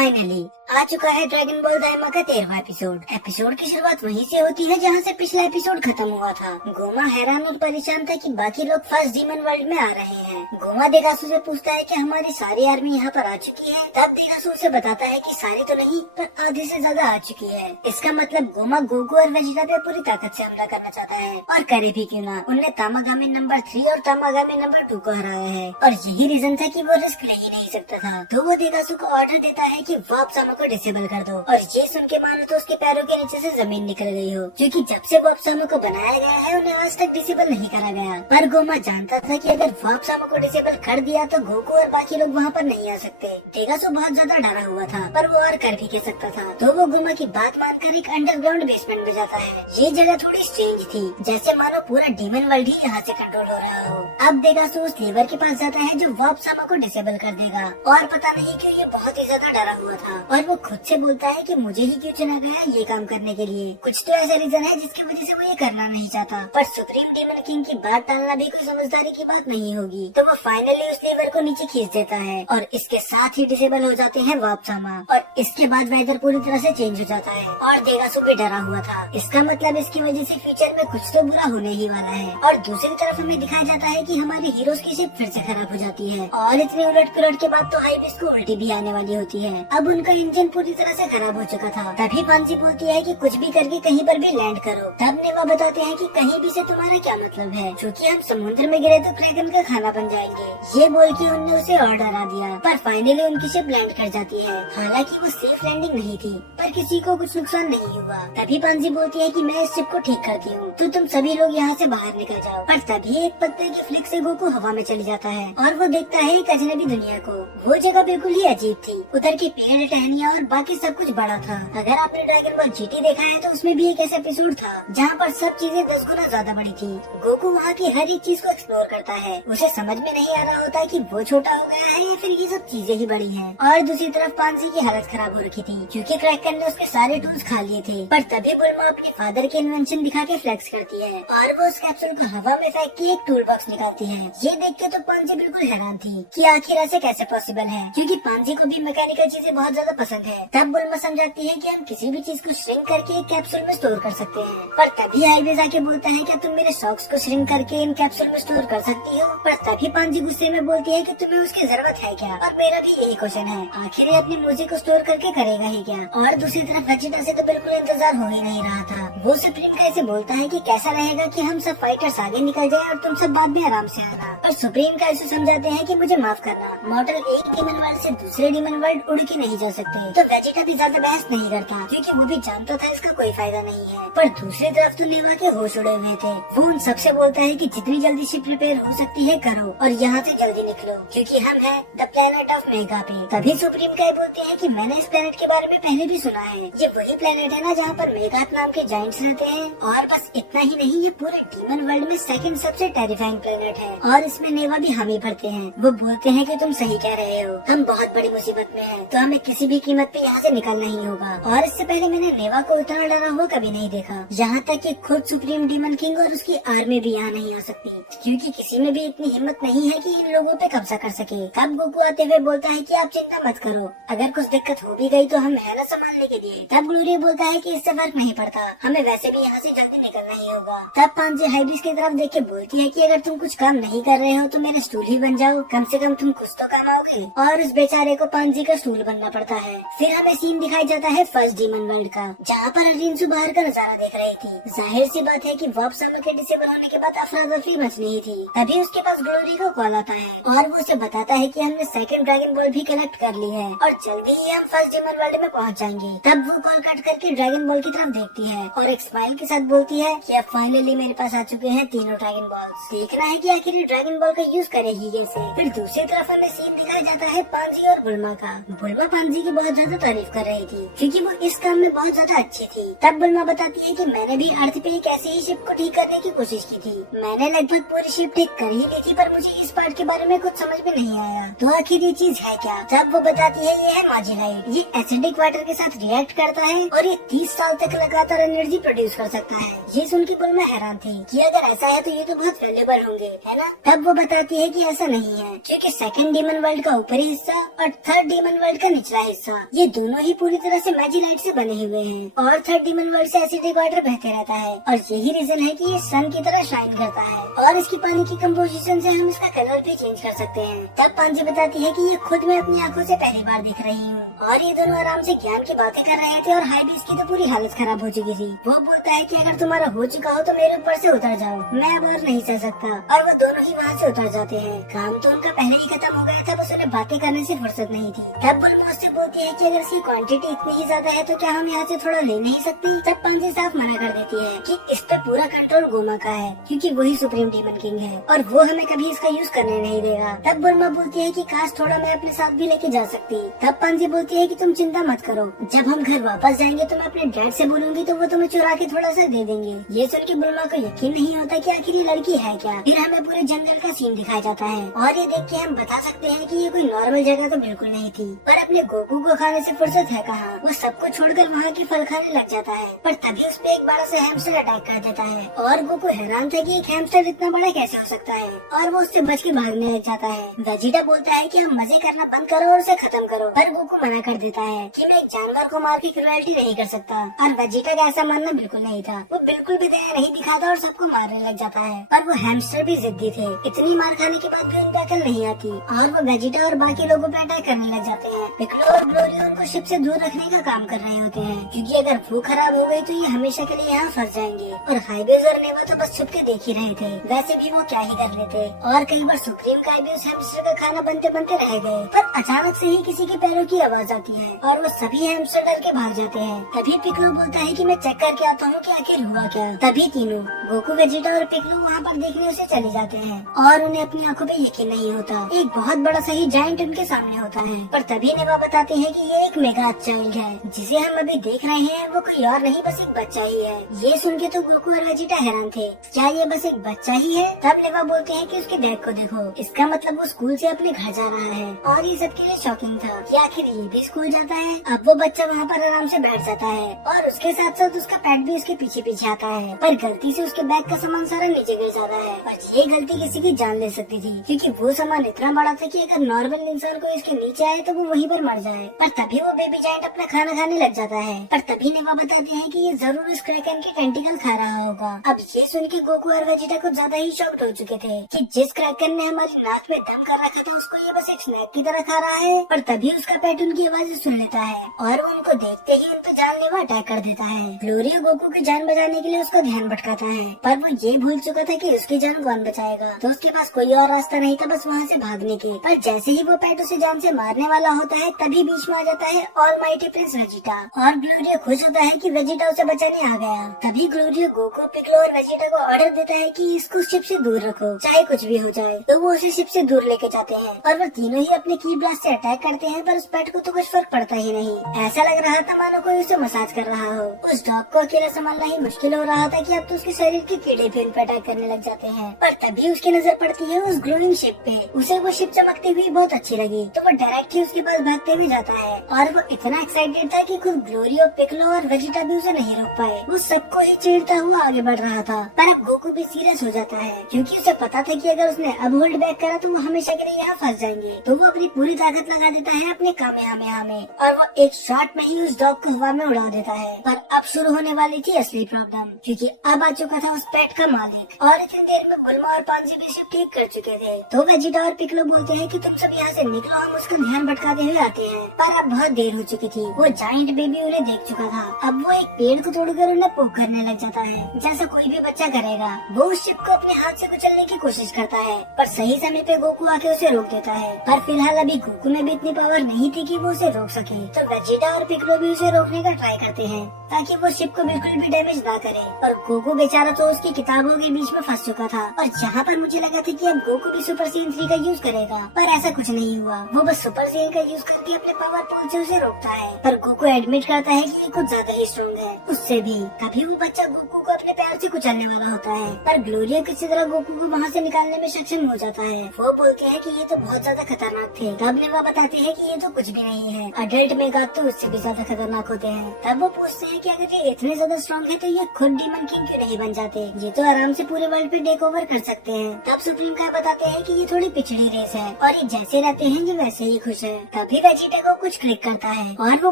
Finally आ चुका है dragon ball दाइमा का 13वां एपिसोड की शुरुआत वहीं से होती है जहां से पिछला एपिसोड खत्म हुआ था। गोमा हैरान और परेशान था कि बाकी लोग फर्स्ट डीमन वर्ल्ड में आ रहे हैं। गोमा देगासू से पूछता है कि हमारी सारी आर्मी यहाँ पर आ चुकी है। तब देगासू से बताता है कि सारी तो नहीं पर आधे से ज्यादा आ चुकी है। इसका मतलब गोमा गोकू और वेजिटा पे पूरी ताकत से हमला करना चाहता है और करे भी क्यों ना। उनने तामागामी नंबर 3 और तामागामी नंबर 2 को हराया है और यही रीजन था कि वो रिस्क ले ही नहीं सकता था। तो वो देगासू को ऑर्डर देता है कि वॉप सामा को डिसेबल कर दो और ये सुन के मानो तो उसके पैरों के नीचे से जमीन निकल गई हो, क्योंकि जब से वॉप सामा को बनाया गया है उन्हें आज तक डिसेबल नहीं करा गया। पर गोमा जानता था कि अगर वॉप सामा को डिसेबल कर दिया तो गोकू और बाकी लोग वहाँ पर नहीं आ सकते। देगासू बहुत ज्यादा डरा हुआ था पर वो और कर भी कह सकता था। तो वो गोमा की बात मानकर एक अंडरग्राउंड बेसमेंट में जाता है। ये जगह थोड़ी स्ट्रेंज थी, जैसे मानो पूरा डीमन वर्ल्ड ही यहाँ से कंट्रोल हो रहा हो। अब देगासू उस लीवर के पास जाता है जो वॉप सामा को डिसेबल कर देगा और पता नहीं क्यों ये बहुत ही ज्यादा डरा हुआ था और वो खुद से बोलता है कि मुझे ही क्यों चुना गया ये काम करने के लिए। कुछ तो ऐसा रीजन है जिसकी वजह से वो ये करना नहीं चाहता। पर सुप्रीम डीमन किंग की बात टालना भी कोई समझदारी की बात नहीं होगी। तो वो फाइनली उस लीवर को नीचे खींच देता है और इसके साथ ही डिसेबल हो जाते हैं वॉप सामा और इसके बाद वेदर पूरी तरह से चेंज हो जाता है और देगासू भी डरा हुआ था। इसका मतलब इसकी वजह से फ्यूचर में कुछ तो बुरा होने ही वाला है। और दूसरी तरफ हमें दिखाया जाता है कि हमारे हीरोज की शिप फिर से खराब हो जाती है और इतनी उलट पुलट के बाद तो हाइबिस को उल्टी भी आने वाली होती है। अब उनका इंजन पूरी तरह से खराब हो चुका था। तभी पांसी बोलती है कि कुछ भी करके कहीं पर भी लैंड करो। तब नेवा बताते हैं कि कहीं भी से तुम्हारा क्या मतलब है, क्योंकि हम समुद्र में गिरे तो क्रैगन का खाना बन जाएंगे। ये बोल के उनने उसे और डरा दिया। पर फाइनली उनकी शिप लैंड कर जाती है। हालांकि वो सेफ लैंडिंग नहीं थी पर किसी को कुछ नुकसान नहीं हुआ। तभी पांसी बोलती है कि मैं इस शिप को ठीक करती हूँ तो तुम सभी लोग यहाँ से बाहर निकल जाओ। पर तभी एक पत्ते की फ्लिक से गोकू हवा में चली जाता है और वो देखता है एक अजनबी दुनिया को। वो जगह बिल्कुल ही अजीब थी। उधर के पेड़ टहनियाँ और बाकी सब कुछ बड़ा था। अगर आपने ड्रैगन बॉल जीटी देखा है तो उसमें भी एक ऐसा एपिसोड था जहाँ पर सब चीजें 10 गुना ज्यादा बड़ी थी। गोकू वहाँ की हर एक चीज को एक्सप्लोर करता है। उसे समझ में नहीं आ रहा होता कि वो छोटा हो गया है या फिर ये सब चीजें ही बड़ी हैं। और दूसरी तरफ पांसी की हालत खराब हो रखी थी क्योंकि क्रैकन ने उसके सारे टूल्स खा लिए थे। पर तभी बुल्मा अपने फादर के इन्वेंशन दिखा के फ्लेक्स करती है और वो उस कैप्सूल को हवा में फेंक के एक टूल बॉक्स निकालती है। ये देख के तो पांसी बिल्कुल हैरान थी कि आखिर ऐसे कैसे पॉसिबल है, क्योंकि पांसी को भी मैकेनिकल चीजें बहुत ज्यादा पसंद है। तब बुल्मा समझाती है कि हम किसी भी चीज को श्रिंक करके एक कैप्सूल में स्टोर कर सकते हैं। पर तभी हाइवेज आके बोलता है क्या तुम मेरे सॉक्स को श्रिंक करके इन कैप्सूल में स्टोर कर सकती हो। पर तभी पांसी गुस्से में बोलती है कि तुम्हें उसकी जरूरत है क्या। और मेरा भी यही क्वेश्चन है, आखिर ये अपनी मूर्ति को स्टोर करके करेगा ही क्या। और दूसरी तरफ वेजिटा से तो बिल्कुल इंतजार हो ही नहीं रहा था। वो सुप्रीम का ऐसे बोलता है कि कैसा रहेगा कि हम सब फाइटर्स आगे निकल जाए और तुम सब बाद में आराम से आना। पर सुप्रीम का ऐसे समझाते हैं कि मुझे माफ करना, मॉडल एक डीमन वर्ल्ड से दूसरे डीमन वर्ल्ड उड़ के नहीं जा सकते। तो वेजिटा भी ज्यादा बहस नहीं करता क्योंकि वो भी जानता था इसका कोई फायदा नहीं है। पर दूसरी तरफ तो नेवा के होश उड़े हुए थे। वो उन सबसे बोलता है कि जितनी जल्दी शिप रिपेयर हो सकती है करो और यहाँ से जल्दी निकलो क्योंकि हम है द प्लेनेट ऑफ मेगा पे। तभी सुप्रीम का बोलते हैं कि मैंने इस प्लेनेट के बारे में पहले भी सुना है। ये वही प्लेनेट है ना जहाँ पर मेगाथ नाम के जाइंट्स रहते हैं। और बस इतना ही नहीं, ये पूरे डीमन वर्ल्ड में सेकंड सबसे टेरिफाइंग प्लेनेट है और इसमें नेवा भी हम ही पढ़ते हैं। वो बोलते हैं कि तुम सही कह रहे हो, हम बहुत बड़ी मुसीबत में हैं, तो हमें किसी भी कीमत पे यहाँ से निकलना ही होगा। और इससे पहले मैंने नेवा को इतना डरा हुआ कभी नहीं देखा। यहाँ तक कि खुद सुप्रीम डीमन किंग और उसकी आर्मी भी यहाँ नहीं आ सकती क्योंकि किसी में भी इतनी हिम्मत नहीं है कि इन लोगों पे कब्जा कर सके। तब गोकू आते हुए बोलता है कि आप चिंता मत करो, अगर कुछ दिक्कत हो भी गई तो हम है ना संभालने के लिए। तब ग्लोरी बोलता है कि इससे फर्क नहीं पड़ता, हमें वैसे भी यहाँ से जल्दी निकलना ही होगा। तब पांसी हाइबिस की तरफ देख के बोलती है कि अगर तुम कुछ काम नहीं कर रहे हो तो मेरा स्टूल ही बन जाओ, कम से कम तुम कुछ तो काम आओगे। और उस बेचारे को पांसी का स्टूल बनना पड़ता है। फिर हमें सीन दिखाई जाता है फर्स्ट डीमन वर्ल्ड का, जहाँ पर अर्जिनसु बाहर का नजारा देख रही थी। जाहिर सी बात है कि वॉप सामा के डिसेबल होने के बाद अफरा-तफरी मच नहीं थी। तभी उसके पास ग्लोरी को कॉल आता है और वो उसे बताता है कि हमने सेकंड ड्रैगन बॉल भी कलेक्ट कर ली है और जल्दी ही हम फर्स्ट डीमन वर्ल्ड में पहुँच जाएंगे। तब वो कॉल कट करके ड्रैगन बॉल की तरफ देखती है और एक स्माइल के साथ बोलती है कि अब फाइनली मेरे पास आ चुके हैं तीनों ड्रैगन बॉल्स। देखना है कि आखिर ये ड्रैगन बॉल का यूज करेगी कैसे। फिर दूसरी तरफ हमें सीन दिखाया जाता है पांसी और बुल्मा का। बुल्मा पांसी की बहुत ज्यादा तारीफ कर रही थी क्योंकि वो इस काम में बहुत ज्यादा अच्छी थी। तब बुल्मा बताती है कि मैंने भी अर्थ पे एक ऐसी ही शिप को ठीक करने की कोशिश की थी। मैंने लगभग पूरी शिप ठीक कर ही ली थी पर मुझे इस पार्ट के बारे में कुछ समझ में नहीं आया, तो आखिर ये चीज है क्या। तब वो बताती है ये है माजिलाइट, ये एसिडिक वाटर के साथ रिएक्ट कर करता है और ये 30 साल तक लगातार एनर्जी प्रोड्यूस कर सकता है। ये सुन के बुल्मा हैरान थी कि अगर ऐसा है तो ये तो बहुत वैल्यूएबल होंगे, है ना। तब वो बताती है कि ऐसा नहीं है, क्योंकि सेकंड डीमन वर्ल्ड का ऊपरी हिस्सा और थर्ड डीमन वर्ल्ड का निचला हिस्सा ये दोनों ही पूरी तरह से मैजिनाइट से बने हुए हैं और थर्ड डीमन वर्ल्ड से एसिडिक वाटर बहते रहता है और यही रीजन है कि ये सन की तरह शाइन करता है और इसकी पानी की कंपोजिशन से हम इसका कलर भी चेंज कर सकते हैं। तब पांजी बताती है कि ये खुद मैं अपनी आंखों से पहली बार दिख रही हूँ और ये दोनों आराम से ज्ञान की बातें कर रहे थे और हाइबीस की तो पूरी हालत खराब हो चुकी थी। वो बोलता है कि अगर तुम्हारा हो चुका हो तो मेरे ऊपर से उतर जाओ, मैं अब और नहीं सह सकता और वो दोनों ही वहाँ से उतर जाते हैं। काम तो उनका पहले ही खत्म हो गया था, बस उन्हें बातें करने से फुर्सत नहीं थी। तब बुल्मा उससे बोलती है कि अगर इसकी क्वांटिटी इतनी ही ज्यादा है तो क्या हम यहाँ से थोड़ा ले नहीं सकते। तब पांजी साफ मना कर देती है कि इस पे पूरा कंट्रोल गोमा का है क्योंकि वही सुप्रीम डीमन किंग है और वो हमें कभी इसका यूज करने नहीं देगा। तब बुल्मा बोलती है कि काश थोड़ा मैं अपने साथ भी लेके जा सकती। तब पांजी बोलती है कि तुम चिंता मत करो, जब हम घर वापस जाएंगे तो मैं अपने डैड से बोलूंगी तो वो तुम्हें चुरा के थोड़ा सा दे देंगे। ये सुन के बुल्मा को यकीन नहीं होता कि आखिर ये लड़की है क्या। फिर हमें पूरे जंगल का सीन दिखाया जाता है और ये देख के हम बता सकते हैं कि ये कोई नॉर्मल जगह तो बिल्कुल नहीं थी, पर अपने गोकू को खाने से फुर्सत है कहाँ। वो सबको छोड़कर वहाँ के फल खाने लग जाता है, पर तभी उस पे एक बड़ा सा हैमस्टर अटैक कर देता है और गोकू हैरान था कि एक हैमस्टर इतना बड़ा कैसे हो सकता है और वो उससे बच के भागने लग जाता है। वेजिटा बोलता है कि हम मजे करना बंद करो और उसे खत्म करो, पर गोकू मना कर देता है कि मैं एक जानवर को मार के क्रुएल्टी नहीं कर सकता और वेजिटा का ऐसा मानना बिल्कुल नहीं था। वो बिल्कुल भी दया नहीं दिखाता और सबको मारने लग जाता है, पर वो हैमस्टर भी जिद्दी थे। इतनी मार खाने के बाद भी उन पे अकल नहीं आती और वो वेजिटा और बाकी लोगों पे अटैक करने लग जाते हैं। पिकलो और ग्लोरियो उनको शिप से दूर रखने का काम कर रहे होते हैं क्योंकि अगर वो खराब हो गई तो ये हमेशा के लिए यहाँ फंस जाएंगे और हाइबेज और नेवा तो बस छुप के देख ही रहे थे। वैसे भी वो क्या ही कर लेते और कई बार सुप्रीम काई भी उस हैमस्टर का खाना बनते बनते रह गए, पर अचानक से ही किसी के पैरों की आवाज आती है और वो सभी हैमस्टर डर के भाग जाते हैं। तभी पिकलो बोलता है कि मैं चेक करके आता हूँ कि आखिर हुआ क्या। तभी तीनों गोकू, वेजिटा और पिकलो वहाँ पर देखने उसे चले जाते हैं और उन्हें अपनी आंखों पे यकीन नहीं होता। एक बहुत बड़ा सही जायंट उनके सामने होता है, पर तभी नेवा बताते हैं कि ये एक मेगा चाइल्ड है जिसे हम अभी देख रहे हैं, वो कोई और नहीं बस एक बच्चा ही है। ये सुन के तो गोकू और वेजिटा हैरान थे, क्या ये बस एक बच्चा ही है। तब नेवा बोलते हैं कि उसके बैग को देखो, इसका मतलब वो स्कूल से अपने घर जा रहा है और ये सबके लिए शॉकिंग था कि आखिर ये भी स्कूल जाता है। अब वो बच्चा वहाँ पर आराम से बैठ जाता है और उसके साथ साथ उसका पैट भी उसके पीछे पीछे आता है, पर गलती से उसके बैग का सामान सारा नीचे गिर जाता है और ये गलती किसी की जान ले सकती थी क्योंकि वो सामान इतना बड़ा था कि अगर नॉर्मल इंसान को इसके नीचे आए तो वो वहीं पर मर जाए। पर तभी वो बेबी जायंट अपना खाना खाने लग जाता है, पर तभी नेवा बताते हैं कि ये जरूर उस क्रैकन के टेंटिकल खा रहा होगा। अब ये सुन के गोकू और वेजिटा कुछ ज्यादा ही शॉक्ड हो चुके थे कि जिस क्रैकन ने हमारी नाक में दम कर रखा था उसको ये बस एक स्नैक की तरह खा रहा है। पर तभी उसका पेट उनकी आवाज़ें सुन लेता है और वो उनको देखते ही उन पर जानलेवा अटैक कर देता है। ग्लोरियो गोकू की जान बचाने के लिए उसका ध्यान भटकाता है, पर वो ये भूल चुका था कि उसकी जान कौन बचाएगा, तो उसके पास कोई और रास्ता नहीं था बस वहाँ से भागने के। पर जैसे ही वो पेट उसे जान से मारने वाला होता है तभी बीच में आ जाता है ऑलमाइटी प्रिंस वेजिटा और ग्लोरियो खुश होता है कि वेजिटा उसे बचाने आ गया। तभी ग्लोरियो गोकू, पिकलो और वेजिटा को ऑर्डर देता है कि इसको शिप से दूर रखो चाहे कुछ भी हो जाए, तो वो उसे शिप से दूर लेके जाते हैं और वो तीनों ही अपने की ब्लास्ट से अटैक करते हैं, पर उस पेट को तो कुछ फर्क पड़ता ही नहीं। ऐसा लग रहा था मानो कोई उसे मसाज कर रहा हो। उस डॉग को अकेला संभालना ही मुश्किल हो रहा था कि अब तो उसके शरीर के कीड़े भी उन पे अटैक करने लग जाते हैं। पर तभी उसकी नजर पड़ती है उस ग्लोइंग शिप पे। उसे वो शिप चमकती हुई बहुत अच्छी लगी तो वो डायरेक्ट ही उसके पास भागते हुए जाता है और वो इतना एक्साइटेड था कि खुद ग्लोरियो, पिकलो और वेजिटा भी उसे नहीं रोक पाए। वो सबको ही चीरता हुआ आगे बढ़ रहा था, पर अब गोकू भी सीरियस हो जाता है क्योंकि उसे पता था कि अगर उसने अब होल्ड बैक करा तो वो हमेशा के लिए यहाँ फंस जाएंगे। तो वो अपनी पूरी ताकत लगा देता है अपने कामयाबियां में और वो एक शॉट में ही उस डॉग को हवा में उड़ा देता है। पर अब शुरू होने वाली थी असली प्रॉब्लम क्योंकि अब आ चुका था उस पेट का मालिक और इतनी देर में बुल्मा और पांजी भी शिप ठीक कर चुके थे। तो वेजिटा और पिकलो बोलते हैं कि तुम सब यहाँ से निकलो, हम उसका ध्यान भटकाते हुए आते हैं। पर अब बहुत देर हो चुकी थी, वो जायंट बेबी उन्हें देख चुका था। अब वो एक पेड़ को तोड़कर उन्हें पोक करने लग जाता है जैसा कोई भी बच्चा करेगा। वो उस शिप को अपने हाथ से कुचलने की कोशिश करता है, पर सही समय पे गोकू आके उसे रोक देता है। पर फिलहाल अभी गोकू में भी इतनी पावर नहीं थी कि वो उसे रोक सके, तो वेजिटा और पिकलो भी उसे रोकने का ट्राई करते हैं ताकि वो शिप को बिल्कुल भी डैमेज ना करे। पर गोकू बेचारा तो उसकी किताबों के बीच में फंस चुका था और जहाँ पर मुझे लगा था कि अब गोकू भी सुपर सीन 3 का यूज करेगा, पर ऐसा कुछ नहीं हुआ। वो बस सुपर सीन का यूज करके अपने पावर पॉइंट से उसे रोकता है। पर गोकू एडमिट करता है कि ये कुछ ज्यादा ही स्ट्रॉन्ग है उससे भी। तभी वो बच्चा गोकू को अपने पैर से कुचलने वाला होता है, पर ग्लोरिया किसी तरह गोकू को वहाँ से निकालने में सक्षम हो जाता है। वो बोलते हैं कि ये तो बहुत ज्यादा खतरनाक थे। तब नेवा बताते हैं कि ये तो कुछ भी नहीं है, अडल्ट मेगा तो उससे भी ज्यादा खतरनाक होते हैं। तब वो पूछते हैं कि अगर ये इतने ज्यादा स्ट्रॉन्ग है तो ये खुद डीमन किंग क्यों नहीं बन जाते, ये तो आराम से पूरे वर्ल्ड पे टेक ओवर कर सकते हैं। तब सुप्रीम काय बताते हैं कि ये थोड़ी पिछड़ी रेस है और ये जैसे रहते हैं ये वैसे ही खुश है। तभी वेजिटा को कुछ क्लिक करता है और वो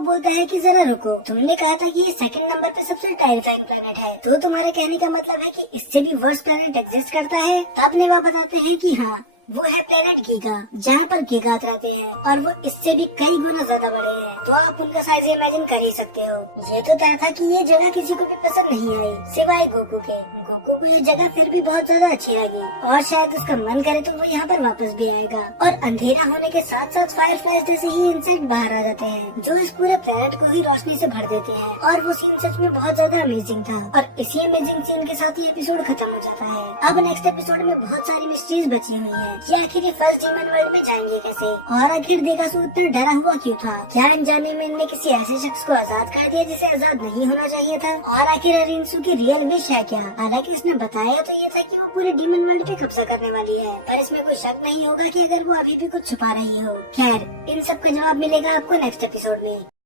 बोलता है कि जरा रुको, तुमने कहा था कि ये सेकंड नंबर पे सबसे टेरिफाइंग प्लेनेट है, तो तुम्हारे कहने का मतलब है कि इससे भी वर्स्ट प्लेनेट एग्जिस्ट करता है। तब नेवा बताते हैं कि हाँ, वो है प्लेनेट गीगा, जहाँ पर गीगात रहते हैं और वो इससे भी कई गुना ज्यादा बड़े हैं। तो आप उनका साइज इमेजिन कर ही सकते हो। ये तो तय था कि ये जगह किसी को भी पसंद नहीं आई सिवाय गोकू के। गोकू को ये जगह फिर भी बहुत ज्यादा अच्छी लगी और शायद उसका मन करे तो वो यहाँ पर वापस भी आएगा। और अंधेरा होने के साथ साथ फायरफ्लाइज जैसे ही इंसेक्ट बाहर आ जाते हैं जो इस पूरे प्लेनेट को ही रोशनी से भर देते हैं। और वो सीन सच में बहुत ज्यादा अमेजिंग था और इसी अमेजिंग सीन के साथ ये एपिसोड खत्म हो जाता है। अब नेक्स्ट एपिसोड में बहुत सारी मिस्ट्रीज बची हुई है कि आखिर ये फर्स्ट डीमन वर्ल्ड में जाएंगे कैसे, और आखिर देगासू इतना डरा हुआ क्यों था, क्या अनजाने में इनने किसी ऐसे शख्स को आजाद कर दिया जिसे आजाद नहीं होना चाहिए था, और आखिर अरिंसू की रियल विश है क्या। हालांकि इसने बताया तो ये था कि वो पूरे डीमन वर्ल्ड पे कब्जा करने वाली है, पर इसमें कोई शक नहीं होगा कि अगर वो अभी भी कुछ छुपा रही हो। खैर, इन सब का जवाब मिलेगा आपको नेक्स्ट एपिसोड में।